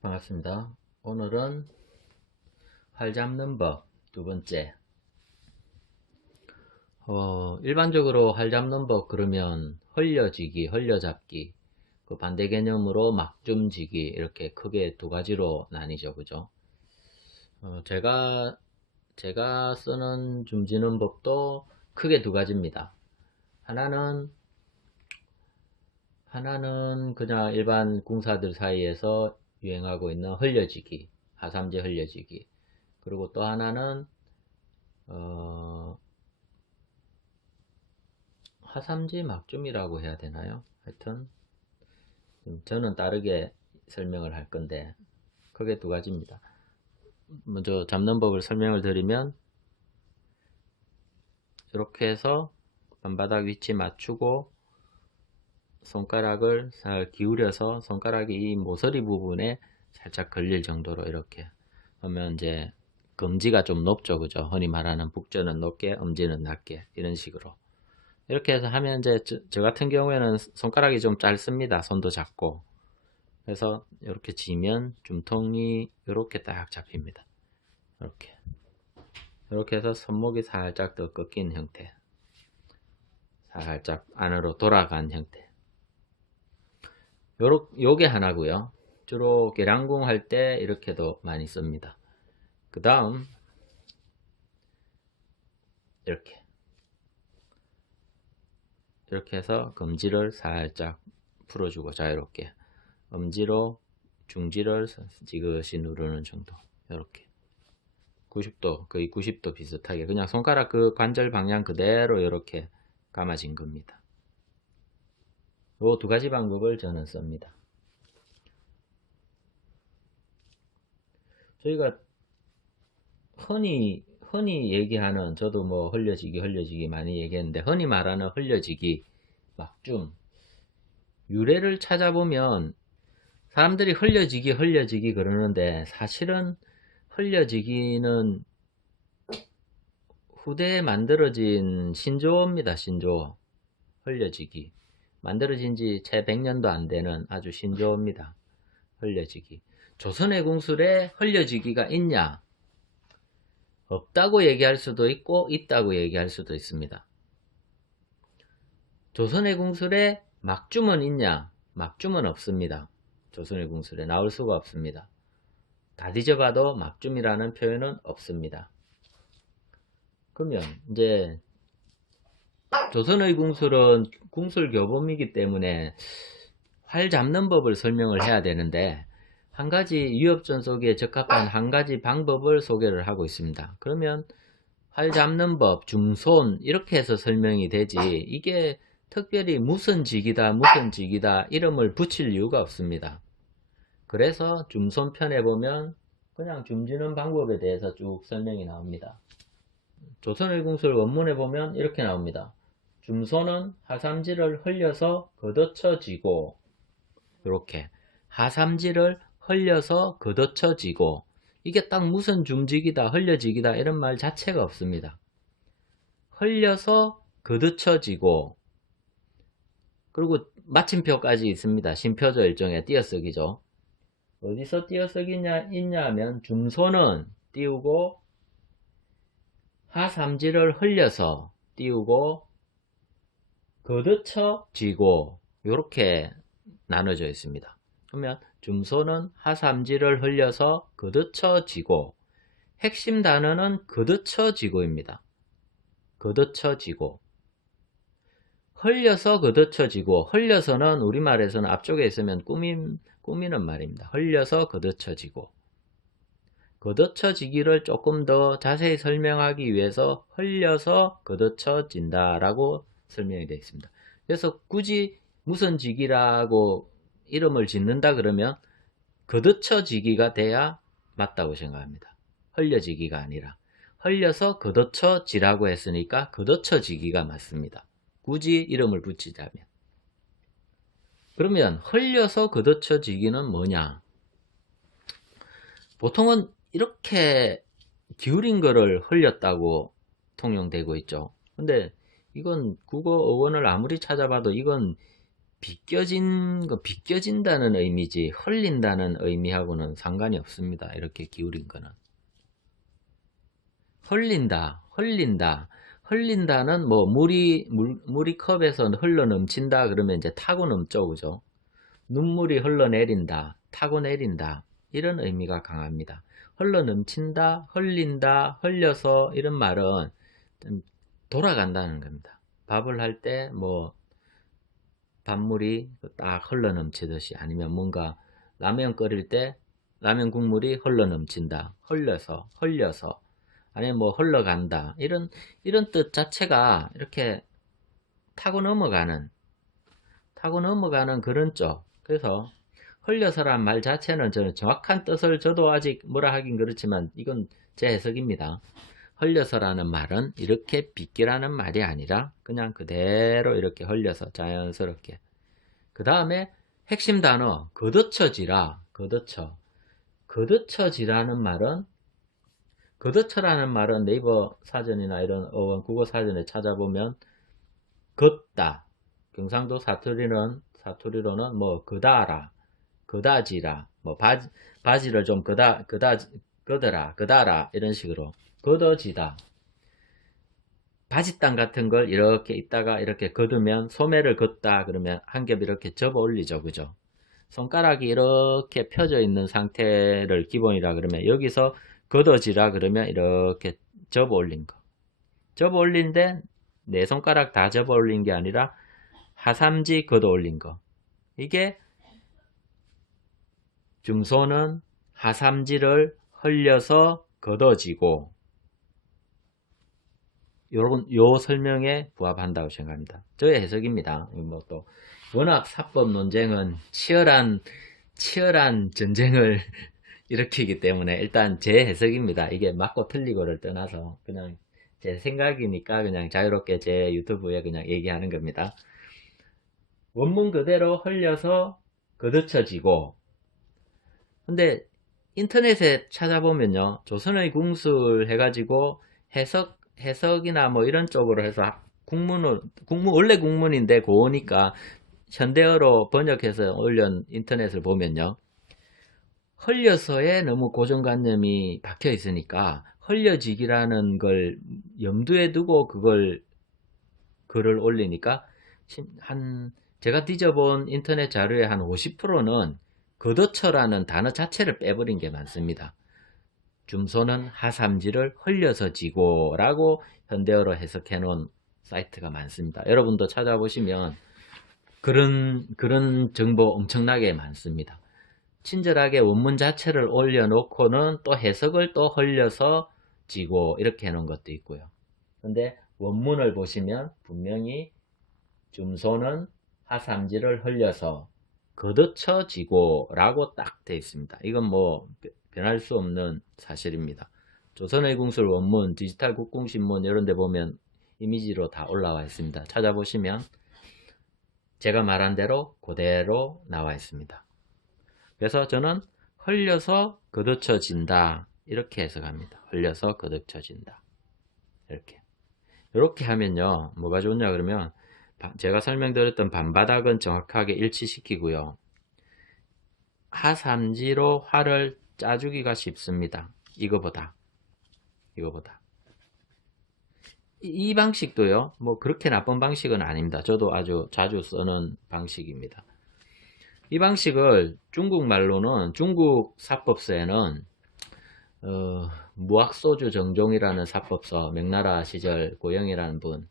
반갑습니다. 오늘은 활 잡는 법 두 번째. 일반적으로 활 잡는 법 그러면 헐려지기, 헐려잡기, 그 반대 개념으로 막줌지기 이렇게 크게 두 가지로 나뉘죠, 그죠? 제가 쓰는 줌지는 법도 크게 두 가지입니다. 하나는 그냥 일반 궁사들 사이에서 유행하고 있는 헐려지기, 하삼재 헐려지기. 그리고 또 하나는 어, 화삼지 막줌이라고 해야 되나요? 하여튼 저는 다르게 설명을 할 건데 크게 두 가지입니다. 먼저 잡는 법을 설명을 드리면 이렇게 해서 반바닥 위치 맞추고 손가락을 잘 기울여서 손가락이 이 모서리 부분에 살짝 걸릴 정도로 이렇게 하면 이제 검지가 좀 높죠, 그죠? 흔히 말하는 북저는 높게, 엄지는 낮게 이런 식으로 이렇게 해서 하면 이제 저 같은 경우에는 손가락이 좀 짧습니다. 손도 작고. 그래서 이렇게 지면 줌통이 이렇게 딱 잡힙니다. 이렇게 해서 손목이 살짝 더 꺾인 형태. 살짝 안으로 돌아간 형태. 요게 하나고요. 주로 계량궁 할 때 이렇게도 많이 씁니다. 그 다음 이렇게 해서 검지를 살짝 풀어주고 자유롭게 엄지로 중지를 지그시 누르는 정도. 이렇게 90도, 거의 90도 비슷하게 그냥 손가락 그 관절 방향 그대로 이렇게 감아진 겁니다. 이 두 가지 방법을 저는 씁니다. 저희가 흔히 얘기하는, 저도 뭐 흘려지기 많이 얘기했는데 흔히 말하는 흘려지기 막줌 유래를 찾아보면 사람들이 흘려지기 그러는데 사실은 흘려지기는 후대에 만들어진 신조어입니다. 신조어. 흘려지기 만들어진 지 채 100년도 안 되는 아주 신조어입니다. 흘려지기. 조선의 궁술에 흘려지기가 있냐? 없다고 얘기할 수도 있고 있다고 얘기할 수도 있습니다. 조선의 궁술에 막줌은 있냐? 막줌은 없습니다. 조선의 궁술에 나올 수가 없습니다. 다 뒤져봐도 막줌이라는 표현은 없습니다. 그러면 이제 조선의 궁술은 궁술 교범이기 때문에 활 잡는 법을 설명을 해야 되는데 한 가지 위협전 속에 적합한 한 가지 방법을 소개를 하고 있습니다. 그러면 활 잡는 법, 줌손 이렇게 해서 설명이 되지 이게 특별히 무슨 직이다 이름을 붙일 이유가 없습니다. 그래서 줌손 편에 보면 그냥 줌지는 방법에 대해서 쭉 설명이 나옵니다. 조선의 궁술 원문에 보면 이렇게 나옵니다. 줌손은 하삼지를 흘려서 걷어쳐지고 이렇게 하삼지를 흘려서 걷어쳐지고 이게 딱 무슨 줌직이다 흘려지기다 이런 말 자체가 없습니다. 흘려서 걷어쳐지고 그리고 마침표까지 있습니다. 심표죠. 일종의 띄어쓰기죠. 어디서 띄어쓰기냐 있냐 하면 줌손은 띄우고 하삼지를 흘려서 띄우고 걷어쳐지고 이렇게 나눠져 있습니다. 그러면 줌손은 하삼지를 흘려서 걷어쳐지고 핵심 단어는 걷어쳐지고입니다. 걷어쳐지고 흘려서 걷어쳐지고 흘려서는 우리말에서는 앞쪽에 있으면 꾸미는 말입니다. 흘려서 걷어쳐지고 걷어쳐지기를 조금 더 자세히 설명하기 위해서 흘려서 걷어쳐진다 라고 설명이 되어 있습니다. 그래서 굳이 무슨 직이라고 이름을 짓는다 그러면 걷어쳐지기가 돼야 맞다고 생각합니다. 흘려지기가 아니라 흘려서 걷어쳐지라고 했으니까 걷어쳐지기가 맞습니다. 굳이 이름을 붙이자면. 그러면 흘려서 걷어쳐지기는 뭐냐? 보통은 이렇게 기울인 거를 흘렸다고 통용되고 있죠. 근데 이건 국어 어원을 아무리 찾아봐도 이건 비껴진다는 의미지 흘린다는 의미하고는 상관이 없습니다. 이렇게 기울인 거는. 흘린다는 뭐 물이 컵에서 흘러 넘친다 그러면 이제 타고 넘죠, 그죠? 눈물이 흘러내린다, 타고 내린다 이런 의미가 강합니다. 흘러 넘친다, 흘린다, 흘려서 이런 말은 돌아간다는 겁니다. 밥을 할 때 뭐 밥물이 딱 흘러 넘치듯이 아니면 뭔가 라면 끓일 때 라면 국물이 흘러 넘친다, 흘려서 아니면 뭐 흘러간다 이런 뜻 자체가 이렇게 타고 넘어가는 그런 쪽. 그래서 흘려서란 말 자체는 저는 정확한 뜻을 저도 아직 뭐라 하긴 그렇지만 이건 제 해석입니다. 흘려서라는 말은 이렇게 빗기라는 말이 아니라 그냥 그대로 이렇게 흘려서 자연스럽게. 그 다음에 핵심 단어 걷어쳐지라. 걷어쳐지라는 말은 걷어쳐라는 말은 네이버 사전이나 이런 어원 국어 사전에 찾아보면 걷다. 경상도 사투리로는 뭐 걷다라, 걷다지라, 뭐 바지를 좀 걷어라 이런 식으로 걷어지다. 바짓단 같은 걸 이렇게 있다가 이렇게 걷으면 소매를 걷다 그러면 한 겹 이렇게 접어 올리죠, 그죠? 손가락이 이렇게 펴져 있는 상태를 기본이라 그러면 여기서 걷어지라 그러면 이렇게 접어 올린 거. 접어 올린데 네 손가락 다 접어 올린 게 아니라 하삼지 걷어 올린 거. 이게 중소는 하삼지를 흘려서 걷어지고 요 설명에 부합한다고 생각합니다. 저의 해석입니다. 뭐 또 워낙 사법 논쟁은 치열한 전쟁을 일으키기 때문에 일단 제 해석입니다. 이게 맞고 틀리고를 떠나서 그냥 제 생각이니까 그냥 자유롭게 제 유튜브에 그냥 얘기하는 겁니다. 원문 그대로 흘려서 걷어쳐지고 근데 인터넷에 찾아보면요. 조선의 궁술 해가지고 해석이나 뭐 이런 쪽으로 해서 원래 국문인데 고우니까 현대어로 번역해서 올린 인터넷을 보면요. 흘려서에 너무 고정관념이 박혀 있으니까 흘려지기라는 걸 염두에 두고 글을 올리니까 제가 뒤져본 인터넷 자료의 한 50%는 걷어쳐라는 단어 자체를 빼버린 게 많습니다. 줌소는 하삼지를 흘려서 지고 라고 현대어로 해석해 놓은 사이트가 많습니다. 여러분도 찾아보시면 그런 정보 엄청나게 많습니다. 친절하게 원문 자체를 올려놓고는 또 해석을 또 흘려서 지고 이렇게 해놓은 것도 있고요. 근데 원문을 보시면 분명히 줌소는 하삼지를 흘려서 걷어쳐지고 라고 딱 되어 있습니다. 이건 뭐 변할 수 없는 사실입니다. 조선의 궁술 원문, 디지털 국궁신문 이런 데 보면 이미지로 다 올라와 있습니다. 찾아보시면 제가 말한 대로 그대로 나와 있습니다. 그래서 저는 흘려서 걷어쳐진다 이렇게 해석합니다. 흘려서 걷어쳐진다 이렇게 하면요 뭐가 좋냐 그러면 제가 설명드렸던 반바닥은 정확하게 일치시키고요. 하삼지로 화를 짜주기가 쉽습니다. 이거보다 이 방식도요 뭐 그렇게 나쁜 방식은 아닙니다. 저도 아주 자주 쓰는 방식입니다. 이 방식을 중국말로는 중국 사법서에는 무학소주 정종이라는 사법서 명나라 시절 고영이라는 분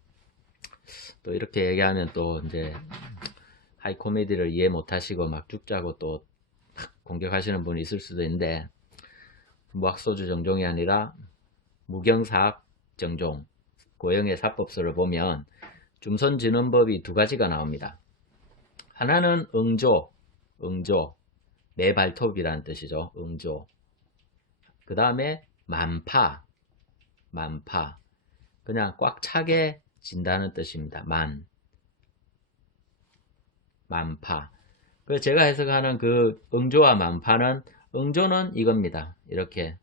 또 이렇게 얘기하면 또 이제 하이 코미디를 이해 못하시고 막 죽자고 또 공격하시는 분이 있을 수도 있는데 무학소주 정종이 아니라 무경사학 정종 고영의 사법서를 보면 줌선진원법이 두 가지가 나옵니다. 하나는 응조 내 발톱이라는 뜻이죠. 응조. 그 다음에 만파 그냥 꽉 차게 진다는 뜻입니다. 만파. 그래서 제가 해석하는 그 응조와 만파는 응조는 이겁니다. 이렇게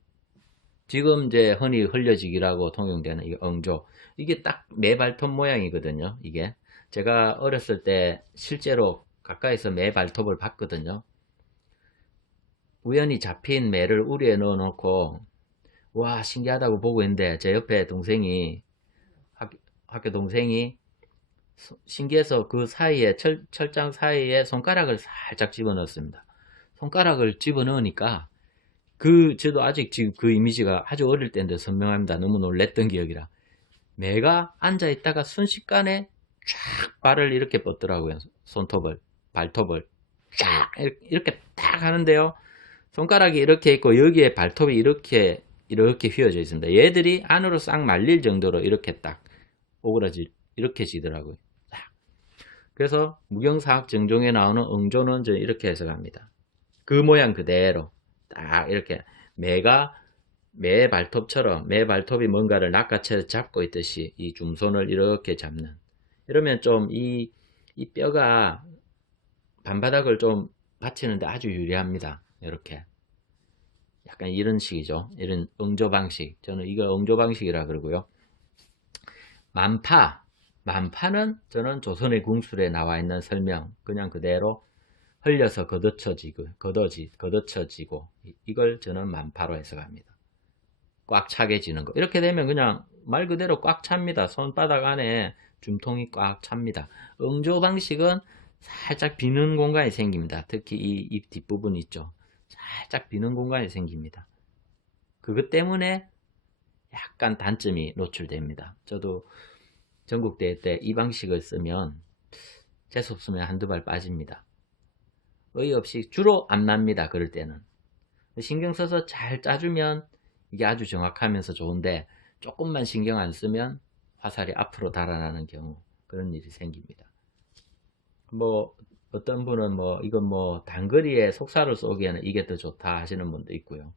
지금 이제 흔히 흘려지기라고 통용되는 이 응조. 이게 딱 내 발톱 모양이거든요. 이게 제가 어렸을 때 실제로 가까이서 매 발톱을 봤거든요. 우연히 잡힌 매를 우리에 넣어 놓고 와 신기하다고 보고 있는데 제 옆에 동생이 학교 동생이 신기해서 그 사이에 철장 사이에 손가락을 살짝 집어넣었습니다. 손가락을 집어넣으니까 저도 아직 지금 그 이미지가 아주 어릴 때인데 선명합니다. 너무 놀랬던 기억이라. 매가 앉아있다가 순식간에 쫙 발을 이렇게 뻗더라고요. 손톱을, 발톱을 쫙 이렇게 딱 하는데요. 손가락이 이렇게 있고 여기에 발톱이 이렇게 휘어져 있습니다. 얘들이 안으로 싹 말릴 정도로 이렇게 딱 이렇게 지더라고요. 그래서 무경사학 정종에 나오는 응조는 이렇게 해석합니다. 그 모양 그대로 딱 이렇게 매 발톱처럼 매 발톱이 뭔가를 낚아채 잡고 있듯이 이 줌손을 이렇게 잡는, 이러면 좀 이 뼈가 반바닥을 좀 받치는데 아주 유리합니다. 이렇게 약간 이런 식이죠. 이런 응조 방식, 저는 이거 응조 방식이라 그러고요. 만파는 저는 조선의 궁술에 나와 있는 설명 그냥 그대로 흘려서 걷어쳐지고 이걸 저는 만파로 해석합니다. 꽉 차게 지는 거. 이렇게 되면 그냥 말 그대로 꽉 찹니다. 손바닥 안에 줌통이 꽉 찹니다. 응조 방식은 살짝 비는 공간이 생깁니다. 특히 이 입 뒷부분 있죠. 살짝 비는 공간이 생깁니다. 그것 때문에 약간 단점이 노출됩니다. 저도 전국대회 때 이 방식을 쓰면 재수없으면 한두 발 빠집니다. 어이없이 주로 안 납니다. 그럴 때는 신경 써서 잘 짜주면 이게 아주 정확하면서 좋은데 조금만 신경 안 쓰면 화살이 앞으로 달아나는 경우, 그런 일이 생깁니다. 뭐 어떤 분은 이건 단거리에 속살을 쏘기에는 이게 더 좋다 하시는 분도 있고요.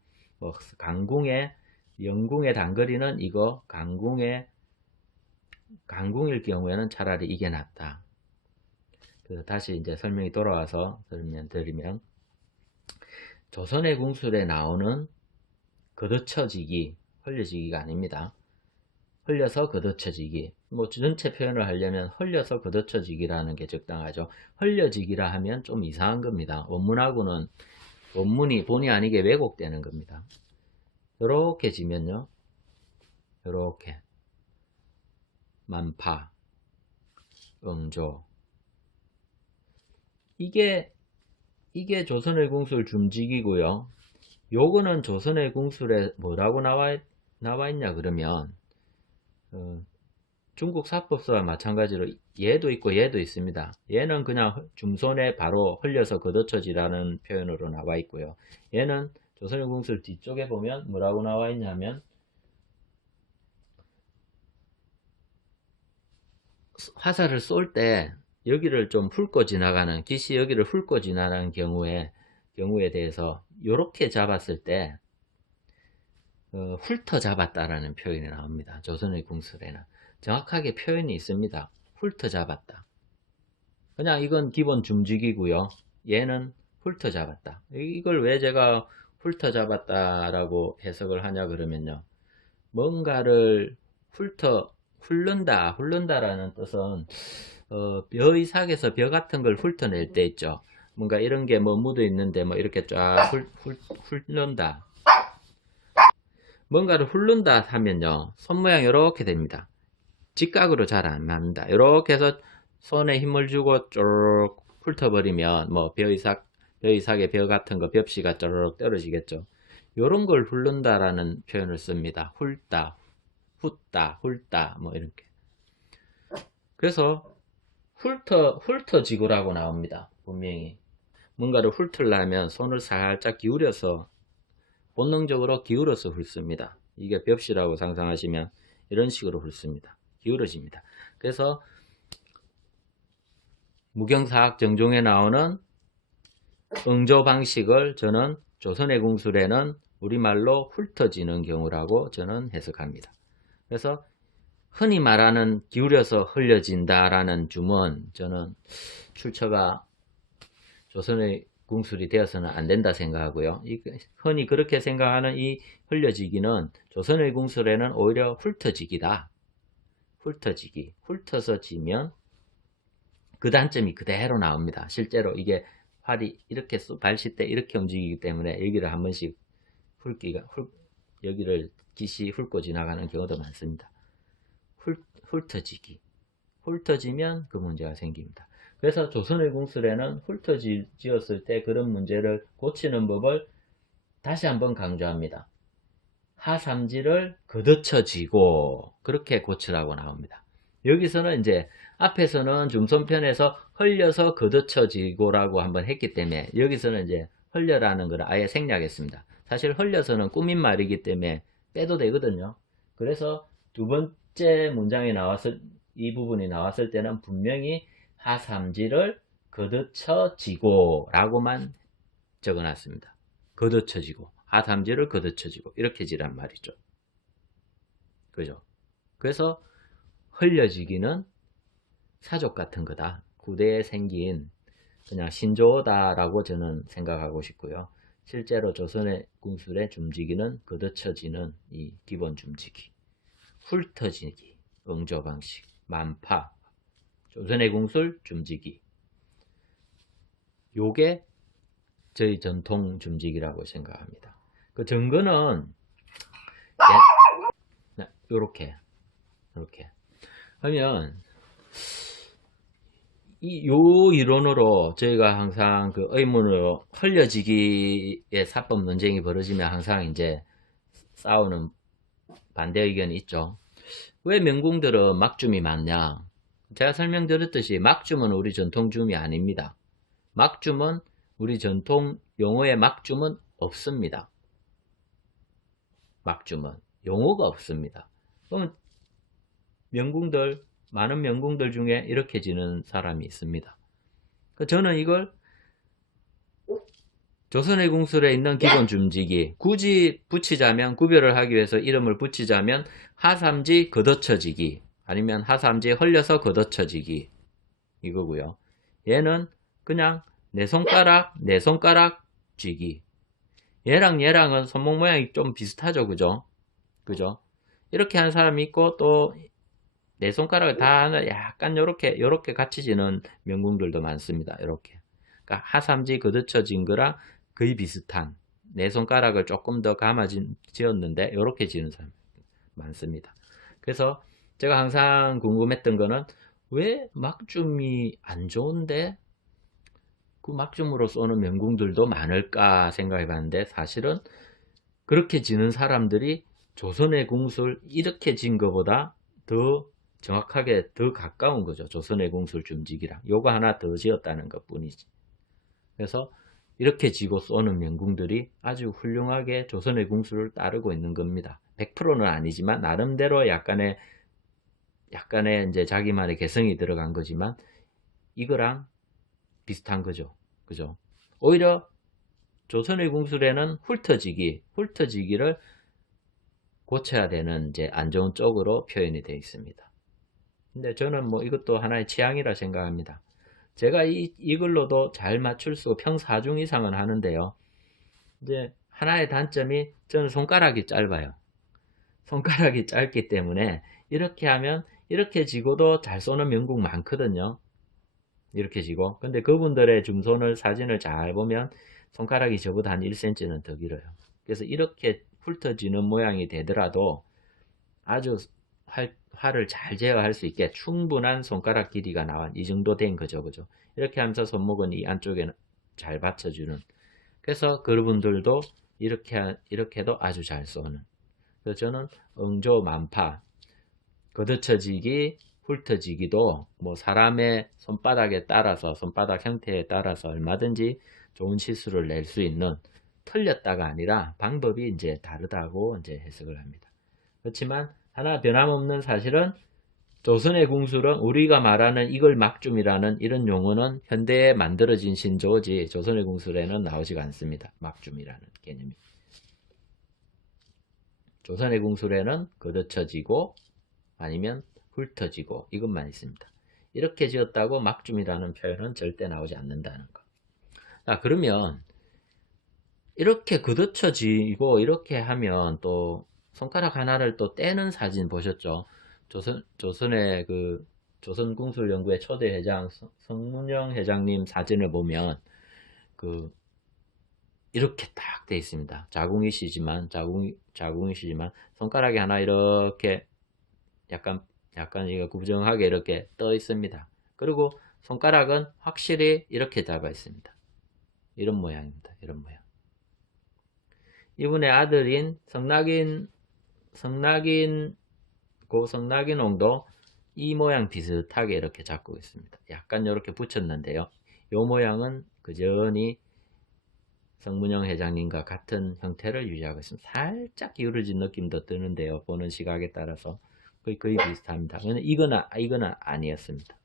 영궁의 단거리는 이거, 강궁일 경우에는 차라리 이게 낫다. 그래서 다시 이제 설명이 돌아와서 드리면 조선의 궁술에 나오는 걷어쳐지기, 흘려지기가 아닙니다. 흘려서 걷어쳐지기. 전체 표현을 하려면 흘려서 걷어쳐지기라는 게 적당하죠. 흘려지기라 하면 좀 이상한 겁니다. 원문하고는 원문이 본의 아니게 왜곡되는 겁니다. 이렇게 지면요. 이렇게 만파, 응조. 이게 조선의 궁술 줌직이고요. 요거는 조선의 궁술에 뭐라고 나와 있냐 그러면 중국 사법서와 마찬가지로 얘도 있고 얘도 있습니다. 얘는 그냥 줌손에 바로 흘려서 걷어쳐지라는 표현으로 나와 있고요. 얘는 조선의 궁술 뒤쪽에 보면 뭐라고 나와 있냐면 화살을 쏠 때 여기를 좀 훑고 지나가는, 기시 여기를 훑고 지나가는 경우에 대해서 이렇게 잡았을 때 훑어 잡았다라는 표현이 나옵니다. 조선의 궁술에는 정확하게 표현이 있습니다. 훑어 잡았다. 그냥 이건 기본 줌직이고요. 얘는 훑어 잡았다. 이걸 왜 제가 훑어 잡았다라고 해석을 하냐 그러면요. 뭔가를 훑는다라는 뜻은 벼 이삭에서 벼 같은 걸 훑어낼 때 있죠. 뭔가 이런 게 묻어 있는데 이렇게 쫙 훑는다. 뭔가를 훑는다 하면요. 손 모양이 이렇게 됩니다. 직각으로 잘 안 납니다. 이렇게 해서 손에 힘을 주고 쭉 훑어버리면 벼이삭의 벼 같은 거 벽시가 쪼르륵 떨어지겠죠. 이런 걸 훑는다라는 표현을 씁니다. 훑다, 훑다 이렇게. 그래서 훑어지구라고 나옵니다. 분명히 뭔가를 훑으려면 손을 살짝 기울여서, 본능적으로 기울여서 훑습니다. 이게 벽시라고 상상하시면 이런 식으로 훑습니다. 기울어집니다. 그래서 무경사학 정종에 나오는 응조 방식을 저는 조선의 궁술에는 우리말로 훑어지는 경우라고 저는 해석합니다. 그래서 흔히 말하는 기울여서 흘려진다라는 줌은 저는 출처가 조선의 궁술이 되어서는 안 된다 생각하고요. 흔히 그렇게 생각하는 이 흘려지기는 조선의 궁술에는 오히려 훑어지기다. 훑어서 지면 그 단점이 그대로 나옵니다. 실제로 이게 활이 이렇게 발시 때 이렇게 움직이기 때문에 여기를 한 번씩 여기를 기시 훑고 지나가는 경우도 많습니다. 훑어지면 그 문제가 생깁니다. 그래서 조선의 궁술에는 훑어지었을 때 그런 문제를 고치는 법을 다시 한번 강조합니다. 하삼지를 걷어쳐지고 그렇게 고치라고 나옵니다. 여기서는 이제 앞에서는 중손편에서 흘려서 걷어쳐지고라고 한번 했기 때문에 여기서는 이제 흘려라는 걸 아예 생략했습니다. 사실 흘려서는 꾸민 말이기 때문에 빼도 되거든요. 그래서 두 번째 문장이 나왔을 이 부분이 나왔을 때는 분명히 하삼지를 걷어쳐지고 라고만 적어놨습니다. 걷어쳐지고 하삼지를 걷어쳐지고 이렇게 지란 말이죠. 그죠? 그래서 흘려지기는 사족 같은 거다. 구대에 생긴 그냥 신조어다라고 저는 생각하고 싶고요. 실제로 조선의 궁술의 줌지기는 걷어쳐지는 이 기본 줌지기, 훑어지기, 응조방식, 만파, 조선의 궁술 줌지기, 요게 저희 전통 줌지기라고 생각합니다. 그 증거는 요렇게 하면 요 이론으로 저희가 항상 그 의문으로 흘려지기의 사법 논쟁이 벌어지면 항상 이제 싸우는 반대 의견이 있죠. 왜 명궁들은 막줌이 많냐? 제가 설명드렸듯이 막줌은 우리 전통줌이 아닙니다. 막줌은 우리 전통 용어의 막줌은 없습니다. 막줌은 용어가 없습니다. 그러면 많은 명궁들 중에 이렇게 지는 사람이 있습니다. 저는 이걸 조선의 궁술에 있는 기본 줌지기, 굳이 붙이자면, 구별을 하기 위해서 이름을 붙이자면 하삼지 걷어쳐지기, 아니면 하삼지 흘려서 걷어쳐지기 이거고요. 얘는 그냥 내 손가락 쥐기. 얘랑은 손목 모양이 좀 비슷하죠. 그죠? 이렇게 하는 사람이 있고, 또 내 손가락을 다 하나 약간 요렇게 같이 지는 명궁들도 많습니다. 이렇게. 그러니까 하삼지 걷어쳐진 거랑 거의 비슷한, 내 손가락을 조금 더 지었는데 요렇게 지는 사람 많습니다. 그래서 제가 항상 궁금했던 거는 왜 막줌이 안 좋은데 그 막줌으로 쏘는 명궁들도 많을까 생각해 봤는데, 사실은 그렇게 지는 사람들이 조선의 궁술 이렇게 진 것보다 더 정확하게 더 가까운 거죠. 조선의 궁술 줌지기랑 요거 하나 더 지었다는 것 뿐이지. 그래서 이렇게 지고 쏘는 명궁들이 아주 훌륭하게 조선의 궁술을 따르고 있는 겁니다. 100%는 아니지만 나름대로 약간의 이제 자기만의 개성이 들어간 거지만 이거랑 비슷한 거죠. 그죠? 오히려 조선의 궁술에는 훑어지기를 고쳐야 되는 이제 안 좋은 쪽으로 표현이 되어 있습니다. 근데 저는 뭐 이것도 하나의 취향이라 생각합니다. 제가 이걸로도 잘 맞출 수 평4중 이상은 하는데요. 이제 하나의 단점이 저는 손가락이 짧아요. 손가락이 짧기 때문에 이렇게 하면 이렇게 지고도 잘 쏘는 명궁 많거든요. 이렇게 지고. 근데 그분들의 줌손을 사진을 잘 보면 손가락이 저보다 한 1cm는 더 길어요. 그래서 이렇게 훑어지는 모양이 되더라도 아주 활을 잘 제어할 수 있게 충분한 손가락 길이가 나와 이 정도 된 거죠. 이렇게 하면서 손목은 이 안쪽에 잘 받쳐주는. 그래서 그분들도 이렇게도 아주 잘 쏘는. 그래서 저는 응조 만파, 걷어쳐지기, 훑어지기도 뭐 사람의 손바닥에 따라서, 손바닥 형태에 따라서 얼마든지 좋은 시수를 낼 수 있는, 틀렸다가 아니라 방법이 이제 다르다고 이제 해석을 합니다. 그렇지만 하나 변함없는 사실은 조선의 궁술은 우리가 말하는 이걸 막줌이라는 이런 용어는 현대에 만들어진 신조어지 조선의 궁술에는 나오지가 않습니다. 막줌이라는 개념이. 조선의 궁술에는 걷어쳐지고 아니면 훑어지고 이것만 있습니다. 이렇게 지었다고 막줌이라는 표현은 절대 나오지 않는다는 거. 그러면 이렇게 걷어쳐지고 이렇게 하면 또 손가락 하나를 또 떼는 사진 보셨죠? 조선의 그 조선궁술연구회 초대 회장 성문영 회장님 사진을 보면 이렇게 딱 돼 있습니다. 자궁이시지만 손가락이 하나 이렇게 약간 이거 구부정하게 이렇게 떠 있습니다. 그리고 손가락은 확실히 이렇게 잡아 있습니다. 이런 모양입니다. 이런 모양. 이분의 아들인 고 성낙인홍도 이 모양 비슷하게 이렇게 잡고 있습니다. 약간 이렇게 붙였는데요. 이 모양은 그전이 성문영 회장님과 같은 형태를 유지하고 있습니다. 살짝 기울어진 느낌도 드는데요. 보는 시각에 따라서 거의 비슷합니다. 이거는 아니었습니다.